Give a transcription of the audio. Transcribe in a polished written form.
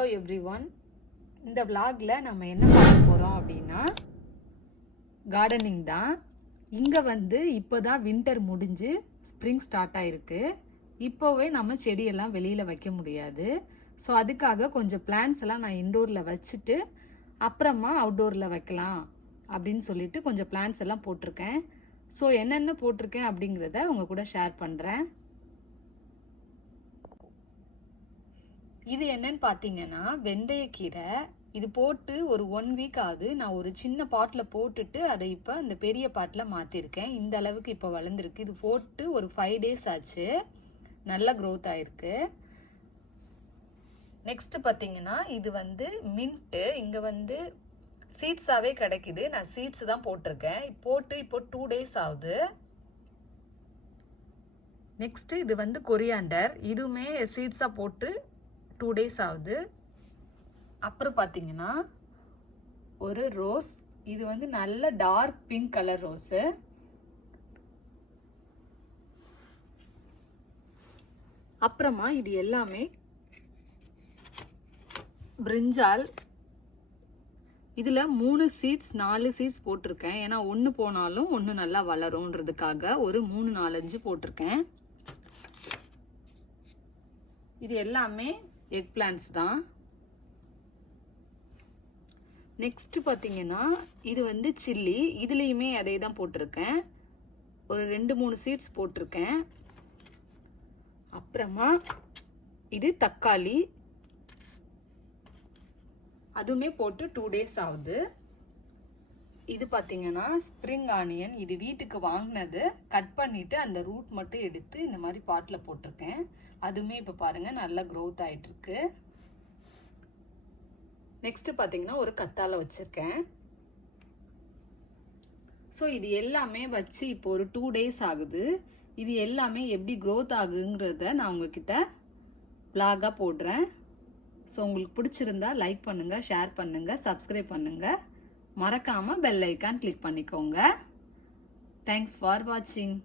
Hello everyone. இந்த vlogல நம்ம என்ன பார்க்க போகிறோம் அப்படின்னா கார்டனிங் தான். இங்கே வந்து இப்போ தான் வின்டர் முடிஞ்சு ஸ்ப்ரிங் ஸ்டார்ட் ஆகிருக்கு. இப்போவே நம்ம செடியெல்லாம் வெளியில் வைக்க முடியாது. ஸோ அதுக்காக கொஞ்சம் பிளான்ஸ் எல்லாம் நான் இன்டோரில் வச்சுட்டு அப்புறமா அவுட்டோரில் வைக்கலாம் அப்படின்னு சொல்லிட்டு கொஞ்சம் பிளான்ஸ் எல்லாம் போட்டிருக்கேன். ஸோ என்னென்ன போட்டிருக்கேன் அப்படிங்கிறத உங்கள் கூட ஷேர் பண்ணுறேன். இது என்னன்னு பார்த்தீங்கன்னா வெந்தயக்கீரை. இது போட்டு ஒரு 1 வீக் ஆகுது. நான் ஒரு சின்ன பாட்டில் போட்டுட்டு அதை இப்போ இந்த பெரிய பாட்டில் மாற்றிருக்கேன். இந்த அளவுக்கு இப்போ வளர்ந்துருக்கு. இது போட்டு ஒரு 5 days ஆச்சு. நல்ல க்ரோத் ஆயிருக்கு. நெக்ஸ்ட் பார்த்தீங்கன்னா இது வந்து மின்ட்டு. இங்கே வந்து சீட்ஸாகவே கிடைக்குது. நான் சீட்ஸ் தான் போட்டிருக்கேன். போட்டு இப்போ 2 days ஆகுது. நெக்ஸ்ட் இது வந்து கொரியாண்டர். இதுவுமே சீட்ஸாக போட்டு 2 days ஆகுது. அப்புறம் பார்த்தீங்கன்னா ஒரு ரோஸ். இது வந்து நல்ல டார்க் பிங்க் கலர் ரோஸு. அப்புறமா இது எல்லாமே பிரிஞ்சால். இதில் 3 சீட்ஸ் 4 சீட்ஸ் போட்டிருக்கேன். ஏன்னா ஒன்று போனாலும் ஒன்று நல்லா வளரும்ன்றதுக்காக ஒரு 3 4 5 போட்டிருக்கேன். இது எல்லாமே எக் பிளான்ட்ஸ் தான். நெக்ஸ்ட் பார்த்தீங்கன்னா இது வந்து சில்லி. இதுலேயுமே அதே தான் போட்டிருக்கேன். ஒரு 2-3 சீட்ஸ் போட்டிருக்கேன். அப்புறமா இது தக்காளி. அதுவுமே போட்டு 2 days ஆகுது. இது பார்த்தீங்கன்னா ஸ்ப்ரிங் ஆனியன். இது வீட்டுக்கு வாங்கினது. கட் பண்ணிவிட்டு அந்த ரூட் மட்டும் எடுத்து இந்த மாதிரி பாட்டில் போட்டிருக்கேன். அதுவுமே இப்போ பாருங்கள் நல்லா க்ரோத் ஆகிட்டுருக்கு. நெக்ஸ்ட்டு பார்த்தீங்கன்னா ஒரு கத்தாழை வச்சுருக்கேன். ஸோ இது எல்லாமே வச்சு இப்போ ஒரு 2 days ஆகுது. இது எல்லாமே எப்படி க்ரோத் ஆகுங்கிறத நான் உங்ககிட்ட vlog-ஆ போடுறேன். ஸோ உங்களுக்கு பிடிச்சிருந்தா லைக் பண்ணுங்கள், ஷேர் பண்ணுங்கள், சப்ஸ்கிரைப் பண்ணுங்கள். மறக்காமல் பெல் ஐக்கான் கிளிக் பண்ணிக்கோங்க. தேங்க்ஸ் ஃபார் வாட்சிங்.